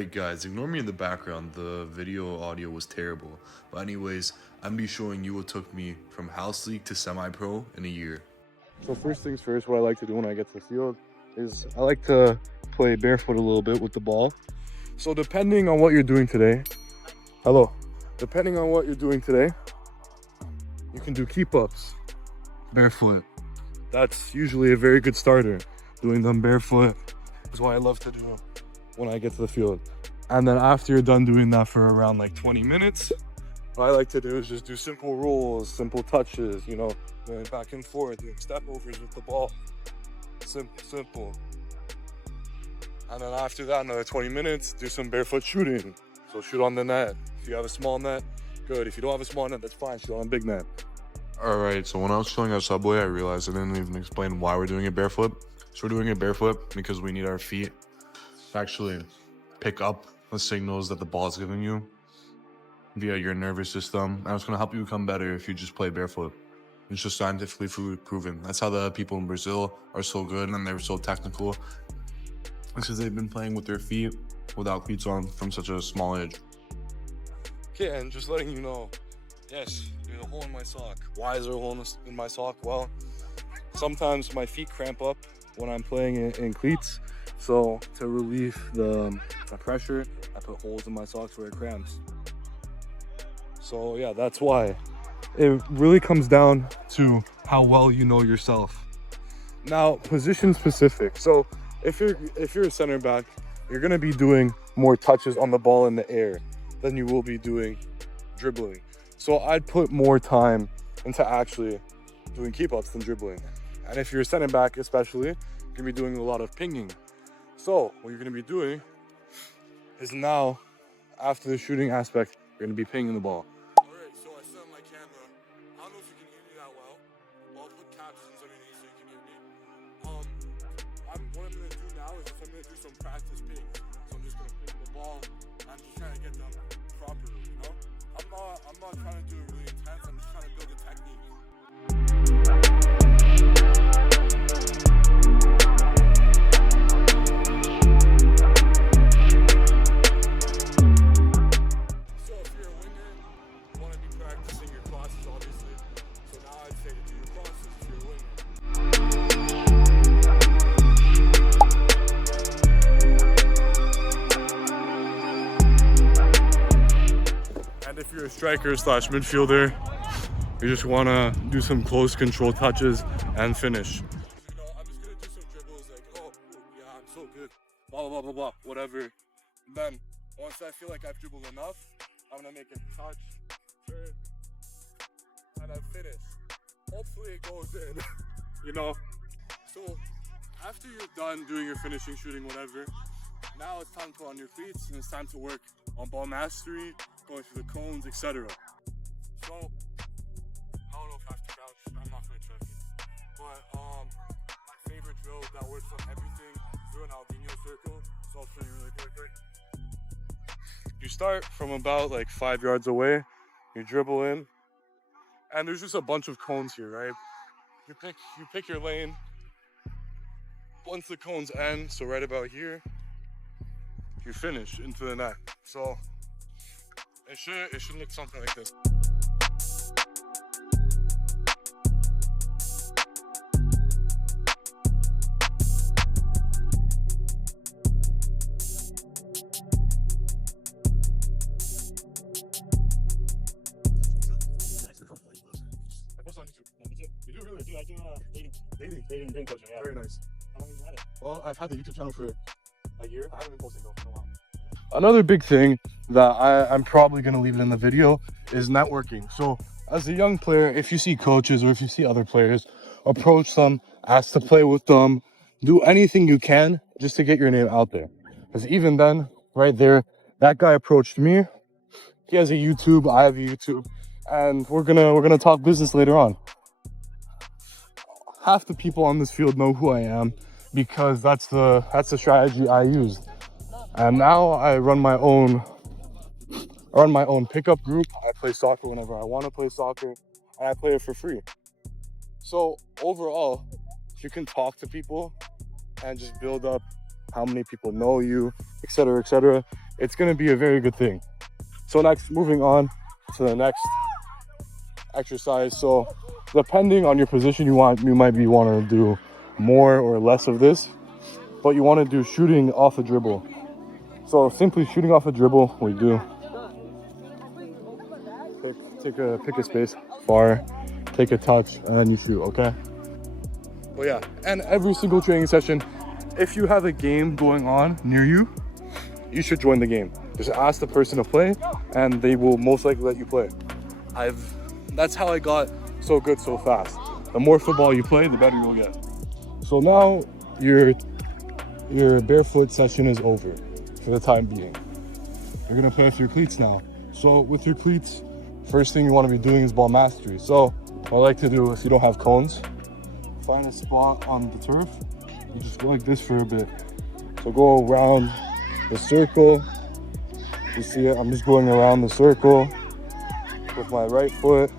Alright guys, ignore me in the background, the video audio was terrible. But anyways, I'm gonna be showing you what took me from house league to semi-pro in a year. So first things first, what I like to do when I get to the field is I like to play barefoot a little bit with the ball. So depending on what you're doing today, depending on what you're doing today, you can do keep-ups barefoot. That's usually a very good starter. Doing them barefoot is what I love to do when I get to the field. And then after you're done doing that for around like 20 minutes, what I like to do is just do simple rolls, simple touches, you know, going back and forth, doing step overs with the ball. Simple. And then after that, another 20 minutes, do some barefoot shooting. So shoot on the net. If you have a small net, good. If you don't have a small net, that's fine. Shoot on a big net. Alright, so when I was chilling at Subway, I realized I didn't even explain why we're doing it barefoot. So we're doing it barefoot because we need our feet to actually pick up the signals that the ball is giving you via your nervous system. And it's going to help you become better if you just play barefoot. It's just scientifically proven. That's how the people in Brazil are so good and they're so technical. It's because they've been playing with their feet without cleats on from such a small age. Okay, and just letting you know, yes, there's a hole in my sock. Why is there a hole in my sock? Well, sometimes my feet cramp up when I'm playing in cleats. So to relieve the pressure, I put holes in my socks where it cramps. So yeah, that's why. It really comes down to how well you know yourself. Now, position specific. So if you're a center back, you're gonna be doing more touches on the ball in the air than you will be doing dribbling. So I'd put more time into actually doing keep-ups than dribbling. And if you're a center back especially, you're gonna be doing a lot of pinging. So what you're gonna be doing is now, after the shooting aspect, you're gonna be pinging the ball. Alright, so I set up my camera. I don't know if you can hear me that well. I'll put captions underneath so you can hear me. What I'm gonna do now is I'm gonna do some practice ping. So I'm just gonna ping the ball. I'm just trying to get them properly, you know? I'm not trying to do it really intense, I'm just trying to build a technique. So if you're a winger, you want to be practicing your crosses, obviously. So now I'd say to do your crosses if you're a winger. And if you're a striker / midfielder, you just want to do some close control touches and finish. You know, I'm just going to do some dribbles like, oh, yeah, I'm so good, blah, blah, blah, blah, whatever. And then, once I feel like I've dribbled enough, I'm going to make a touch, turn, and I've finished. Hopefully it goes in, you know. So, after you're done doing your finishing, shooting, whatever, now it's time to put on your cleats and it's time to work on ball mastery, going through the cones, etc. So, I don't know if I have to crouch, I'm not going to trust you. But my favorite drill that works on everything, do an Aldino circle, so I'll show you really quickly. You start from about like 5 yards away, you dribble in, and there's just a bunch of cones here, right? You pick your lane. Once the cones end, so right about here, you finish into the net. So it should look something like this. Dating coaching, yeah. Very nice. How long have you had it? Well, I've had the YouTube channel for a year. I haven't been posting though for a while. Another big thing that I'm probably going to leave it in the video is networking. So as a young player, if you see coaches or if you see other players, approach them, ask to play with them, do anything you can just to get your name out there. Because even then, right there, that guy approached me. He has a YouTube, I have a YouTube, and we're gonna talk business later on. Half the people on this field know who I am because that's the strategy I used. And now I run my own pickup group. I play soccer whenever I want to play soccer, and I play it for free. So overall, if you can talk to people and just build up how many people know you, etc., it's going to be a very good thing. So next, moving on to the next exercise. So depending on your position, you might want to do more or less of this, but you want to do shooting off a dribble. So simply shooting off a dribble, we do pick a space far, take a touch, and then you shoot. Okay. But yeah, and every single training session, if you have a game going on near you, you should join the game. Just ask the person to play, and they will most likely let you play. That's how I got so good so fast. The more football you play, the better you'll get. So now your barefoot session is over for the time being. You're gonna play with your cleats now. So with your cleats, first thing you want to be doing is ball mastery. So what I like to do, if you don't have cones, find a spot on the turf. You just go like this for a bit. So go around the circle. You see it? I'm just going around the circle with my right foot.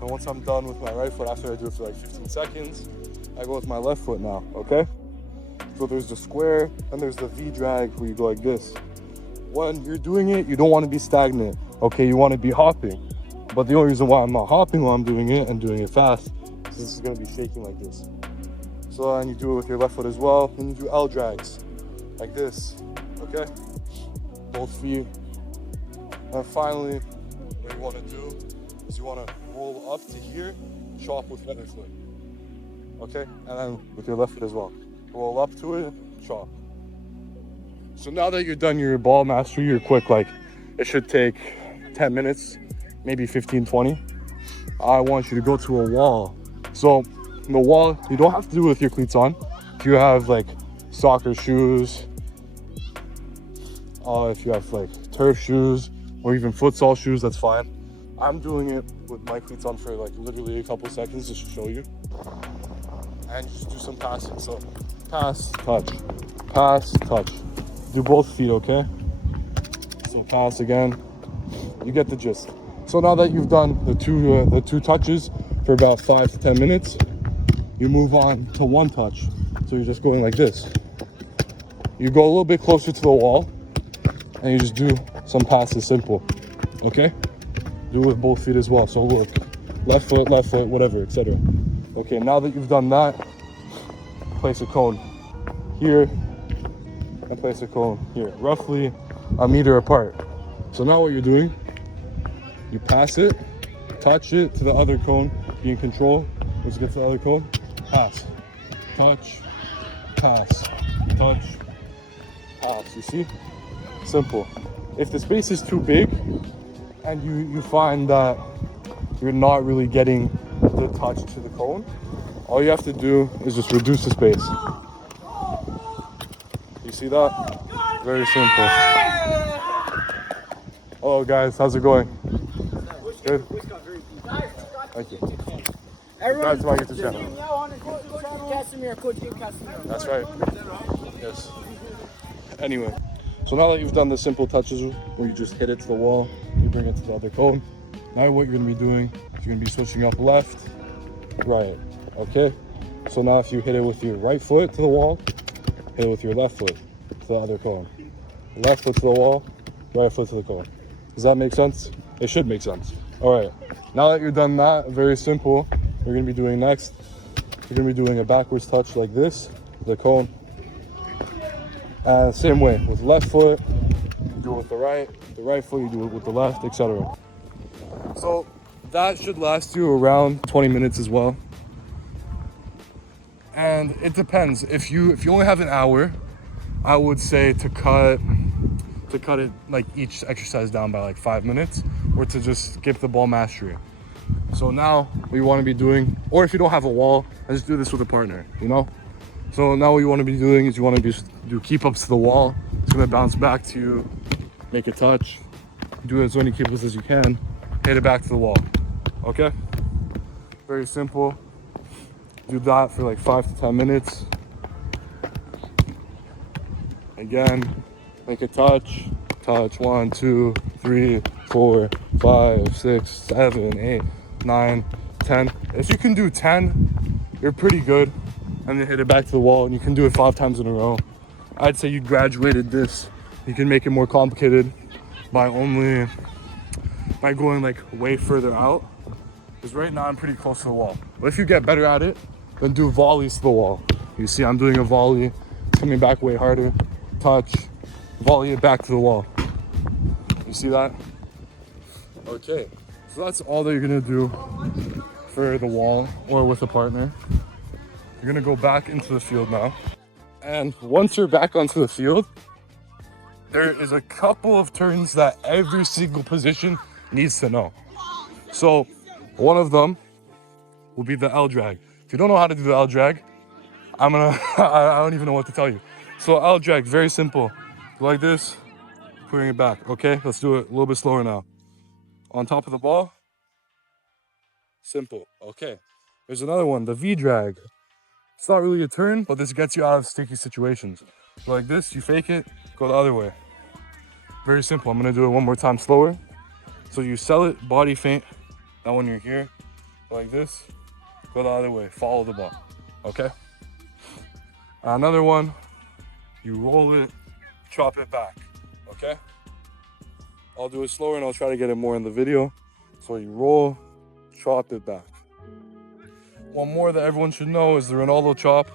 And once I'm done with my right foot, after I do it for like 15 seconds, I go with my left foot now, okay? So there's the square, and there's the V drag where you go like this. When you're doing it, you don't want to be stagnant, okay? You want to be hopping. But the only reason why I'm not hopping while I'm doing it and doing it fast is this is going to be shaking like this. So then you do it with your left foot as well. Then you do L drags like this, okay? Both feet. And finally, what you want to do is you want to roll up to here, chop with the other foot, okay? And then with your left foot as well. Roll up to it, chop. So now that you're done your ball mastery, you're quick, like it should take 10 minutes, maybe 15, 20. I want you to go to a wall. So the wall, you don't have to do it with your cleats on. If you have like soccer shoes, if you have like turf shoes or even futsal shoes, that's fine. I'm doing it with my cleats on for like literally a couple seconds just to show you. And just do some passing. So pass, touch. Do both feet, okay? So pass again. You get the gist. So now that you've done the two touches for about 5 to 10 minutes, you move on to one touch. So you're just going like this. You go a little bit closer to the wall, and you just do some passes, simple, okay? Do it with both feet as well. So look, left foot, whatever, etc. Okay, now that you've done that, place a cone here and place a cone here, roughly a meter apart. So now what you're doing, you pass it, touch it to the other cone, be in control. Let's get to the other cone. Pass, touch, pass, touch, pass. You see? Simple. If the space is too big and you find that you're not really getting the touch to the cone, all you have to do is just reduce the space. You see that? Very simple. Hello guys, how's it going? Good? Thank you. Subscribe to my YouTube channel. Casimiro, Coach Casimiro. That's right. Yes. Anyway, so now that you've done the simple touches where you just hit it to the wall, you bring it to the other cone. Now what you're going to be doing is you're going to be switching up left, right, okay? So now if you hit it with your right foot to the wall, hit it with your left foot to the other cone. Left foot to the wall, right foot to the cone. Does that make sense? It should make sense. All right, now that you're done that, very simple, you're going to be doing next, you're going to be doing a backwards touch like this, the cone. And same way, with left foot, you do it with the right foot, you do it with the left, etc. So that should last you around 20 minutes as well. And it depends. If you only have an hour, I would say to cut it like each exercise down by like 5 minutes, or to just skip the ball mastery. So now what you want to be doing, or if you don't have a wall, just do this with a partner, you know? So now what you want to be doing is you want to do keep ups to the wall. It's going to bounce back to you, make a touch, do as many keep ups as you can, hit it back to the wall, okay? Very simple. Do that for like 5 to 10 minutes. Again, make a touch, 1, 2, 3, 4, 5, 6, 7, 8, 9, 10. If you can do 10, you're pretty good. And then hit it back to the wall, and you can do it 5 times in a row. I'd say you graduated this You can make it more complicated by going like way further out. Because right now I'm pretty close to the wall. But if you get better at it, then do volleys to the wall. You see I'm doing a volley, coming back way harder, touch, volley it back to the wall. You see that? Okay, so that's all that you're gonna do for the wall or with a partner. You're gonna go back into the field now. And once you're back onto the field, there is a couple of turns that every single position needs to know. So one of them will be the L drag. If you don't know how to do the L drag, I don't even know what to tell you. So L drag, very simple. Like this, putting it back. Okay, let's do it a little bit slower now. On top of the ball, simple. Okay, there's another one, the V drag. It's not really a turn, but this gets you out of sticky situations. Like this, you fake it, go the other way. Very simple. I'm gonna do it one more time slower. So you sell it, body feint. Now when you're here, like this, go the other way, follow the ball, okay? Another one, you roll it, chop it back, okay? I'll do it slower and I'll try to get it more in the video. So you roll, chop it back. One more that everyone should know is the Ronaldo chop.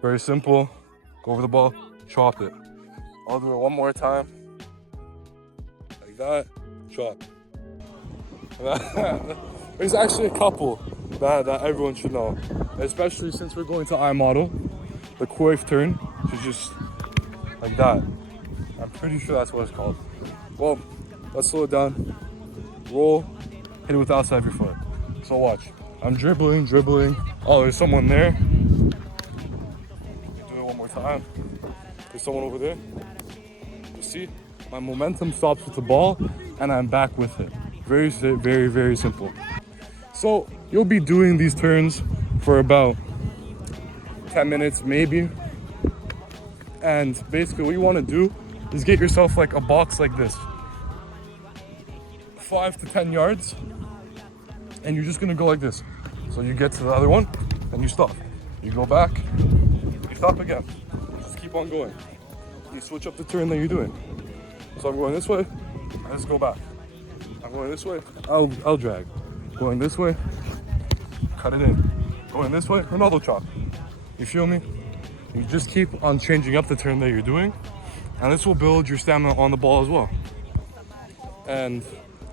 Very simple, go over the ball, chop it. I'll do it one more time. Like that, chop. There's actually a couple that everyone should know, especially since we're going to I model. The quailty turn is just like that. I'm pretty sure that's what it's called. Well, let's slow it down. Roll, hit it with the outside of your foot. So watch. I'm dribbling. Oh, there's someone there. Do it one more time. There's someone over there. You see? My momentum stops with the ball and I'm back with it. Very, very simple. So you'll be doing these turns for about 10 minutes maybe. And basically what you want to do is get yourself like a box like this. 5 to 10 yards. And you're just going to go like this. So you get to the other one and you stop. You go back, you stop again. Just keep on going. You switch up the turn that you're doing. So I'm going this way, I just go back. I'm going this way, I'll drag. Going this way, cut it in. Going this way, Ronaldo chop. You feel me? You just keep on changing up the turn that you're doing, and this will build your stamina on the ball as well. And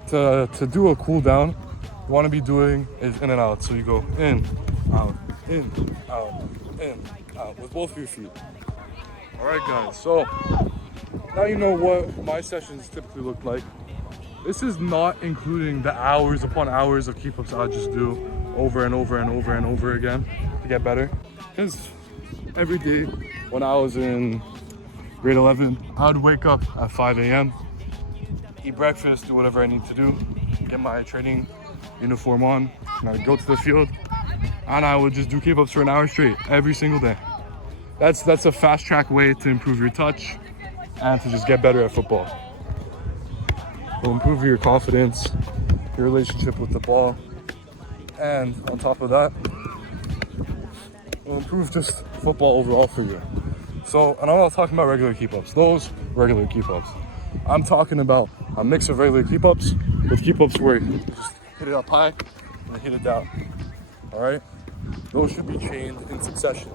to do a cool down, you want to be doing is in and out. So you go in, out, in, out, in, out with both of your feet. All right, guys. So now you know what my sessions typically look like. This is not including the hours upon hours of keep-ups I just do over and over and over and over again to get better. Because every day when I was in grade 11, I would wake up at 5 a.m., eat breakfast, do whatever I need to do, get my training uniform on, and I would go to the field, and I would just do keep-ups for an hour straight every single day. That's a fast-track way to improve your touch and to just get better at football. It'll improve your confidence, your relationship with the ball, and on top of that, it'll improve just football overall for you. So, and I'm not talking about regular keep-ups. Those regular keep-ups. I'm talking about a mix of regular keep-ups with keep-ups where you just hit it up high and then hit it down. All right? Those should be chained in succession.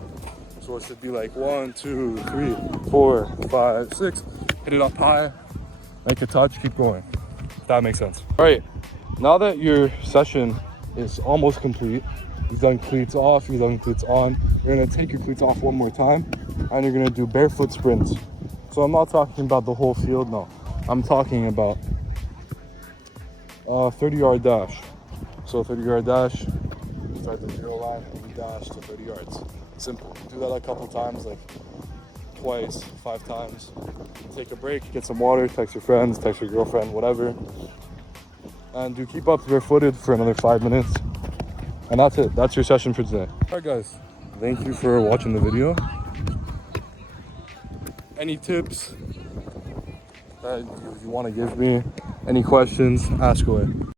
So it should be like 1, 2, 3, 4, 5, 6. Hit it up high, make a touch, keep going. If that makes sense. All right, now that your session is almost complete, you've done cleats off, you've done cleats on, you're gonna take your cleats off one more time, and you're gonna do barefoot sprints. So I'm not talking about the whole field, no. I'm talking about a 30-yard dash. So 30-yard dash, start the 0 line, and you dash to 30 yards. Simple. Do that a couple times, like twice, 5 times. Take a break, get some water, text your friends, text your girlfriend, whatever. And do keep ups barefooted for another 5 minutes. And that's it. That's your session for today. All right, guys. Thank you for watching the video. Any tips that you want to give me, any questions, ask away.